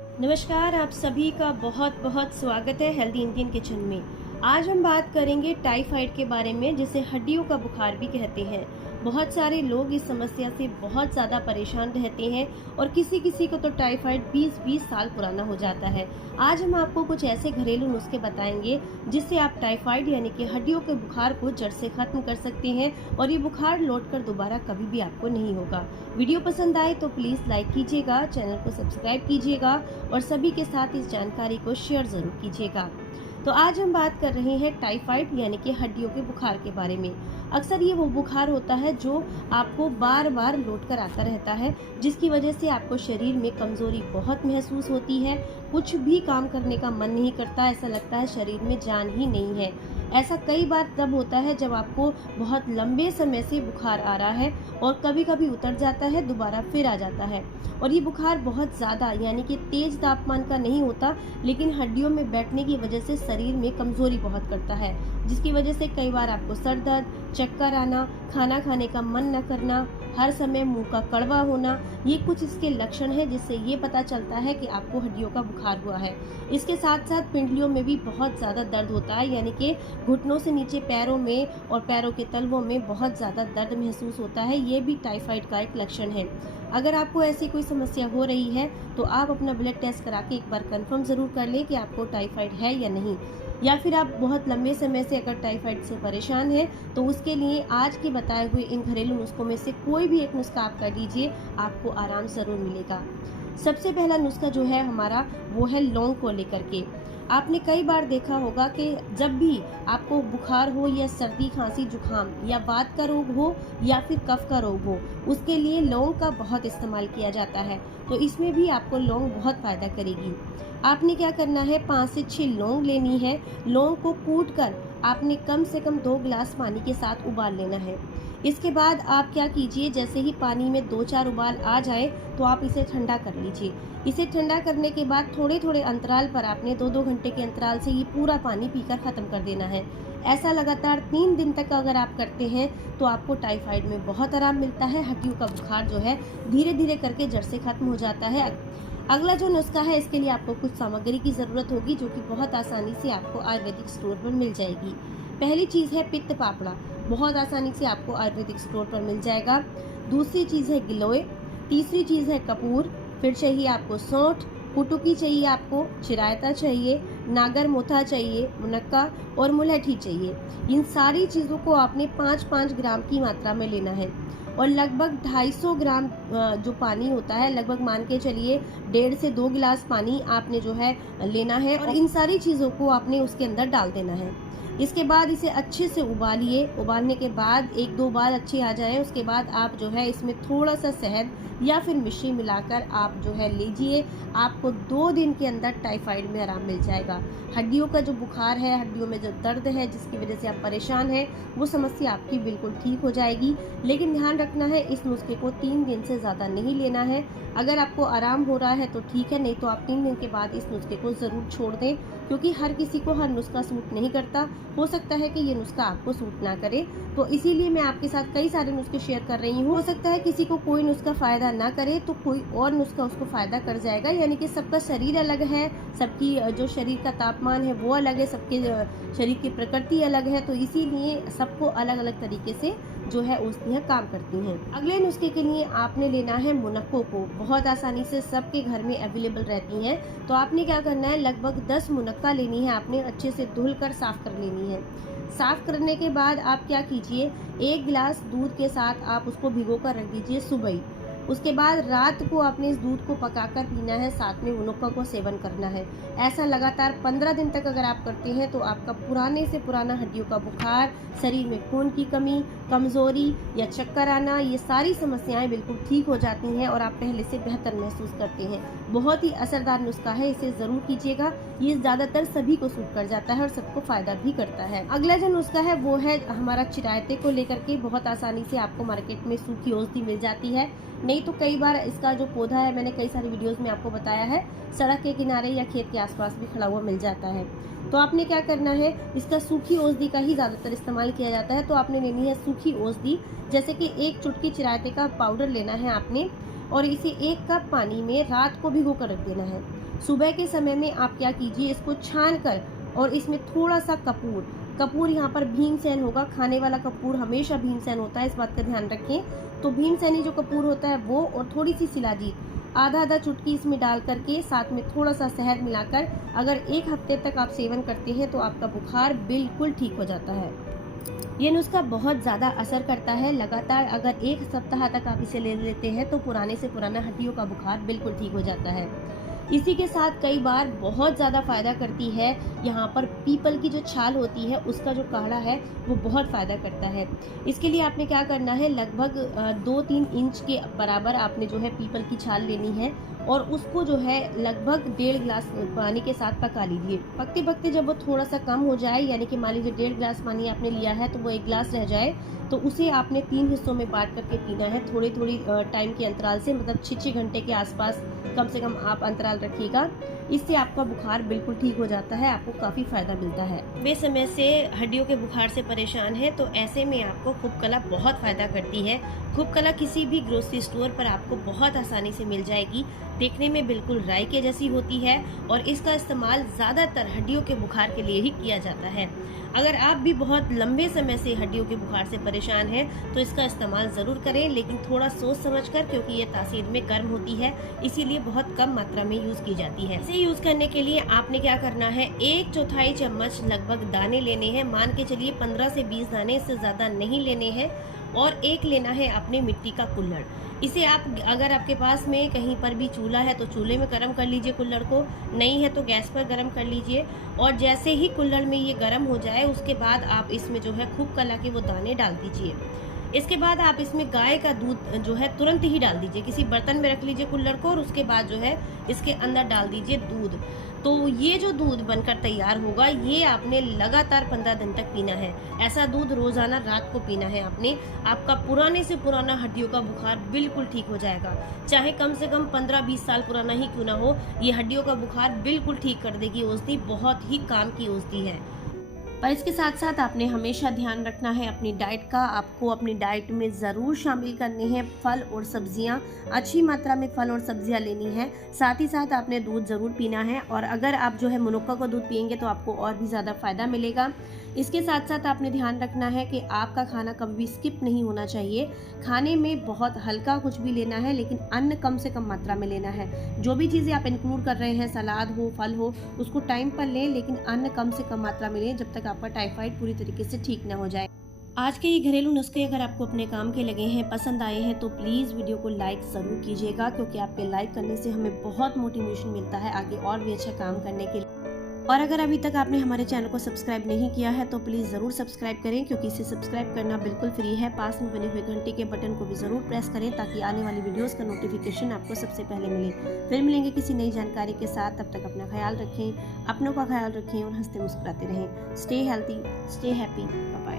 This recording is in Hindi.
नमस्कार, आप सभी का बहुत बहुत स्वागत है हेल्दी इंडियन किचन में। आज हम बात करेंगे टाइफाइड के बारे में, जिसे हड्डियों का बुखार भी कहते हैं। बहुत सारे लोग इस समस्या से बहुत ज़्यादा परेशान रहते हैं और किसी किसी को तो टाइफाइड 20-20 साल पुराना हो जाता है। आज हम आपको कुछ ऐसे घरेलू नुस्खे बताएंगे जिससे आप टाइफाइड यानी कि हड्डियों के बुखार को जड़ से खत्म कर सकते हैं और ये बुखार लौटकर दोबारा कभी भी आपको नहीं होगा। वीडियो पसंद आए तो प्लीज़ लाइक कीजिएगा, चैनल को सब्सक्राइब कीजिएगा और सभी के साथ इस जानकारी को शेयर ज़रूर कीजिएगा। तो आज हम बात कर रहे हैं टाइफाइड यानी कि हड्डियों के बुखार के बारे में। अक्सर ये वो बुखार होता है जो आपको बार बार लौट कर आता रहता है, जिसकी वजह से आपको शरीर में कमजोरी बहुत महसूस होती है, कुछ भी काम करने का मन नहीं करता, ऐसा लगता है शरीर में जान ही नहीं है। ऐसा कई बार तब होता है जब आपको बहुत लंबे समय से बुखार आ रहा है और कभी कभी उतर जाता है, दोबारा फिर आ जाता है। और ये बुखार बहुत ज़्यादा यानी कि तेज तापमान का नहीं होता, लेकिन हड्डियों में बैठने की वजह से शरीर में कमजोरी बहुत करता है, जिसकी वजह से कई बार आपको सर दर्द, चक्कर आना, खाना खाने का मन न करना, हर समय मुंह का कड़वा होना, ये कुछ इसके लक्षण हैं जिससे ये पता चलता है कि आपको हड्डियों का बुखार हुआ है। इसके साथ साथ पिंडलियों में भी बहुत ज़्यादा दर्द होता है, यानी कि घुटनों से नीचे पैरों में और पैरों के तलवों में बहुत ज़्यादा दर्द महसूस होता है। ये भी टाइफाइड का एक लक्षण है। अगर आपको ऐसी कोई समस्या हो रही है तो आप अपना ब्लड टेस्ट करा के एक बार कंफर्म ज़रूर कर लें कि आपको टाइफाइड है या नहीं। या फिर आप बहुत लंबे समय से अगर टाइफाइड से परेशान हैं तो उसके लिए आज के बताए हुए इन घरेलू नुस्खों में से कोई भी एक नुस्खा आप कर लीजिए, आपको आराम ज़रूर मिलेगा। सबसे पहला नुस्खा जो है हमारा, वो है लौंग को लेकर के। आपने कई बार देखा होगा कि जब भी आपको बुखार हो या सर्दी, खांसी, जुकाम या वात का रोग हो या फिर कफ का रोग हो, उसके लिए लौंग का बहुत इस्तेमाल किया जाता है। तो इसमें भी आपको लौंग बहुत फ़ायदा करेगी। आपने क्या करना है, 5 से 6 लौंग लेनी है। लौंग को कूट कर आपने कम से कम 2 गिलास पानी के साथ उबाल लेना है। इसके बाद आप क्या कीजिए, जैसे ही पानी में 2-4 उबाल आ जाए तो आप इसे ठंडा कर लीजिए। इसे ठंडा करने के बाद थोड़े थोड़े अंतराल पर आपने 2-2 घंटे के अंतराल से ये पूरा पानी पीकर ख़त्म कर देना है। ऐसा लगातार 3 दिन तक अगर आप करते हैं तो आपको टाइफाइड में बहुत आराम मिलता है। हड्डियों का बुखार जो है धीरे धीरे करके जड़ से खत्म हो जाता है। अगला जो नुस्खा है, इसके लिए आपको कुछ सामग्री की ज़रूरत होगी जो कि बहुत आसानी से आपको आयुर्वेदिक स्टोर पर मिल जाएगी। पहली चीज़ है पित्त पापड़ा, बहुत आसानी से आपको आयुर्वेदिक स्टोर पर मिल जाएगा। दूसरी चीज़ है गिलोय। तीसरी चीज़ है कपूर। फिर चाहिए आपको सौंठ, कुटुकी चाहिए, आपको चिरायता चाहिए, नागर मोथा चाहिए, मुनक्का और मुलहठी चाहिए। इन सारी चीज़ों को आपने 5-5 ग्राम की मात्रा में लेना है और लगभग 250 ग्राम जो पानी होता है, लगभग मान के चलिए 1.5 से 2 गिलास पानी आपने जो है लेना है और इन सारी चीज़ों को आपने उसके अंदर डाल देना है। इसके बाद इसे अच्छे से उबालिए। उबालने के बाद 1-2 बार अच्छे आ जाए, उसके बाद आप जो है इसमें थोड़ा सा शहद या फिर मिश्री मिलाकर आप जो है लीजिए। आपको 2 दिन के अंदर टाइफाइड में आराम मिल जाएगा। हड्डियों का जो बुखार है, हड्डियों में जो दर्द है जिसकी वजह से आप परेशान हैं, वो समस्या आपकी बिल्कुल ठीक हो जाएगी। लेकिन ध्यान रखना है, इस नुस्खे को 3 दिन से ज़्यादा नहीं लेना है। अगर आपको आराम हो रहा है तो ठीक है, नहीं तो आप 3 दिन के बाद इस नुस्खे को ज़रूर छोड़ दें, क्योंकि हर किसी को हर नुस्खा सूट नहीं करता। हो सकता है कि ये नुस्खा आपको सूट ना करे, तो इसीलिए मैं आपके साथ कई सारे नुस्खे शेयर कर रही हूँ। हो सकता है किसी को कोई नुस्खा फ़ायदा ना करे तो कोई और नुस्खा उसको फ़ायदा कर जाएगा। यानी कि सबका शरीर अलग है, सबकी जो शरीर का तापमान है वो अलग है, सबके शरीर की प्रकृति अलग है, तो इसीलिए सबको अलग अलग तरीके से जो है औषधियाँ काम करती हैं। अगले नुस्खे के लिए आपने लेना है मुनक्कों को। बहुत आसानी से सबके घर में अवेलेबल रहती हैं। तो आपने क्या करना है, लगभग 10 मुनक्का लेनी है, आपने अच्छे से धुल कर साफ कर लेनी है। साफ करने के बाद आप क्या कीजिए, 1 गिलास दूध के साथ आप उसको भिगो कर रख दीजिए सुबह ही। उसके बाद रात को आपने इस दूध को पकाकर पीना है, साथ में मुनक्का को सेवन करना है। ऐसा लगातार 15 दिन तक अगर आप करते हैं तो आपका पुराने से पुराना हड्डियों का बुखार, शरीर में खून की कमी, कमजोरी या चक्कर आना, ये सारी समस्याएं बिल्कुल ठीक हो जाती हैं और आप पहले से बेहतर महसूस करते हैं। बहुत ही असरदार नुस्खा है, इसे ज़रूर कीजिएगा। ये ज़्यादातर सभी को सूट कर जाता है और सबको फ़ायदा भी करता है। अगला जो नुस्खा है वो है हमारा चिरायते को लेकर के। बहुत आसानी से आपको मार्केट में सूखी औषधि मिल जाती है, नहीं तो कई बार इसका जो पौधा है, मैंने कई सारी वीडियोस में आपको बताया है, सड़क के किनारे या खेत के आसपास भी खड़ा हुआ मिल जाता है। तो आपने क्या करना है, इसका सूखी औषधि का ही ज़्यादातर इस्तेमाल किया जाता है। तो आपने लेनी है सूखी औषधि, जैसे कि 1 चुटकी चिरायते का पाउडर लेना है आपने। और इसे 1 कप पानी में रात को भिगो कर रख देना है। सुबह के समय में आप क्या कीजिए, इसको छान कर और इसमें थोड़ा सा कपूर यहाँ पर भीमसेन होगा, खाने वाला कपूर हमेशा भीमसेन होता है, इस बात का ध्यान रखें। तो भीमसेनी जो कपूर होता है वो, और थोड़ी सी शिलाजीत आधा चुटकी इसमें डाल करके साथ में थोड़ा सा शहद मिलाकर अगर 1 हफ्ते तक आप सेवन करते हैं तो आपका बुखार बिल्कुल ठीक हो जाता है। ये नुस्खा बहुत ज़्यादा असर करता है। लगातार अगर 1 सप्ताह तक आप इसे ले लेते हैं तो पुराने से पुराना हड्डियों का बुखार बिल्कुल ठीक हो जाता है। इसी के साथ कई बार बहुत ज़्यादा फ़ायदा करती है यहाँ पर पीपल की जो छाल होती है उसका जो काढ़ा है वो बहुत फ़ायदा करता है। इसके लिए आपने क्या करना है, लगभग 2-3 इंच के बराबर आपने जो है पीपल की छाल लेनी है और उसको जो है लगभग 1.5 गिलास पानी के साथ पका लीजिए। पकते पकते जब वो थोड़ा सा कम हो जाए, यानी कि मान लीजिए 1.5 गिलास पानी आपने लिया है तो वो 1 गिलास रह जाए, तो उसे आपने 3 हिस्सों में बांट करके पीना है। थोड़ी टाइम के अंतराल से, मतलब 6 घंटे के आसपास कम से कम आप अंतराल रखिएगा। इससे आपका बुखार बिल्कुल ठीक हो जाता है, आपको काफ़ी फायदा मिलता है। वे समय से हड्डियों के बुखार से परेशान है तो ऐसे में आपको खूबकला बहुत फायदा करती है। खूबकला किसी भी ग्रोसरी स्टोर पर आपको बहुत आसानी से मिल जाएगी। देखने में बिल्कुल राई के जैसी होती है और इसका इस्तेमाल ज़्यादातर हड्डियों के बुखार के लिए ही किया जाता है। अगर आप भी बहुत लंबे समय से हड्डियों के बुखार से परेशान हैं तो इसका इस्तेमाल ज़रूर करें, लेकिन थोड़ा सोच समझ कर, क्योंकि ये तासीर में गर्म होती है इसीलिए बहुत कम मात्रा में यूज़ की जाती है। इसे यूज़ करने के लिए आपने क्या करना है, 1/4 चम्मच लगभग दाने लेने हैं। मान के चलिए 15 से 20 दाने, इससे ज़्यादा नहीं लेने हैं। और 1 लेना है अपने मिट्टी का कुल्हड़। इसे आप, अगर आपके पास में कहीं पर भी चूल्हा है तो चूल्हे में गर्म कर लीजिए कुल्हड़ को, नहीं है तो गैस पर गर्म कर लीजिए। और जैसे ही कुल्हड़ में ये गर्म हो जाए उसके बाद आप इसमें जो है खूबकला के वो दाने डाल दीजिए। इसके बाद आप इसमें गाय का दूध जो है तुरंत ही डाल दीजिए। किसी बर्तन में रख लीजिए कुल्हड़ को और उसके बाद जो है इसके अंदर डाल दीजिए दूध। तो ये जो दूध बनकर तैयार होगा ये आपने लगातार 15 दिन तक पीना है। ऐसा दूध रोजाना रात को पीना है आपने। आपका पुराने से पुराना हड्डियों का बुखार बिल्कुल ठीक हो जाएगा। चाहे कम से कम 15-20 साल पुराना ही क्यों ना हो, ये हड्डियों का बुखार बिल्कुल ठीक कर देगी औषधि। बहुत ही काम की औषधि है। पर इसके साथ साथ आपने हमेशा ध्यान रखना है अपनी डाइट का। आपको अपनी डाइट में ज़रूर शामिल करने हैं फल और सब्जियां, अच्छी मात्रा में फल और सब्जियां लेनी है। साथ ही साथ आपने दूध ज़रूर पीना है, और अगर आप जो है मुनक्का का दूध पियेंगे तो आपको और भी ज़्यादा फ़ायदा मिलेगा। इसके साथ साथ आपने ध्यान रखना है कि आपका खाना कभी भी स्किप नहीं होना चाहिए। खाने में बहुत हल्का कुछ भी लेना है, लेकिन अन्न कम से कम मात्रा में लेना है। जो भी चीज़ें आप इंक्लूड कर रहे हैं, सलाद हो, फल हो, उसको टाइम पर लें, लेकिन अन्न कम से कम मात्रा में लें जब तक आपका टाइफाइड पूरी तरीके से ठीक ना हो जाए। आज के ये घरेलू नुस्खे अगर आपको अपने काम के लगे हैं, पसंद आए हैं, तो प्लीज़ वीडियो को लाइक ज़रूर कीजिएगा, क्योंकि आपके लाइक करने से हमें बहुत मोटिवेशन मिलता है आगे और भी अच्छा काम करने के लिए। और अगर अभी तक आपने हमारे चैनल को सब्सक्राइब नहीं किया है तो प्लीज़ ज़रूर सब्सक्राइब करें, क्योंकि इसे सब्सक्राइब करना बिल्कुल फ्री है। पास में बने हुए घंटे के बटन को भी ज़रूर प्रेस करें ताकि आने वाली वीडियोस का नोटिफिकेशन आपको सबसे पहले मिले। फिर मिलेंगे किसी नई जानकारी के साथ। तब तक अपना ख्याल रखें, अपनों का ख्याल रखें और हंसते मुस्कुराते रहें। Stay healthy, stay happy, bye bye.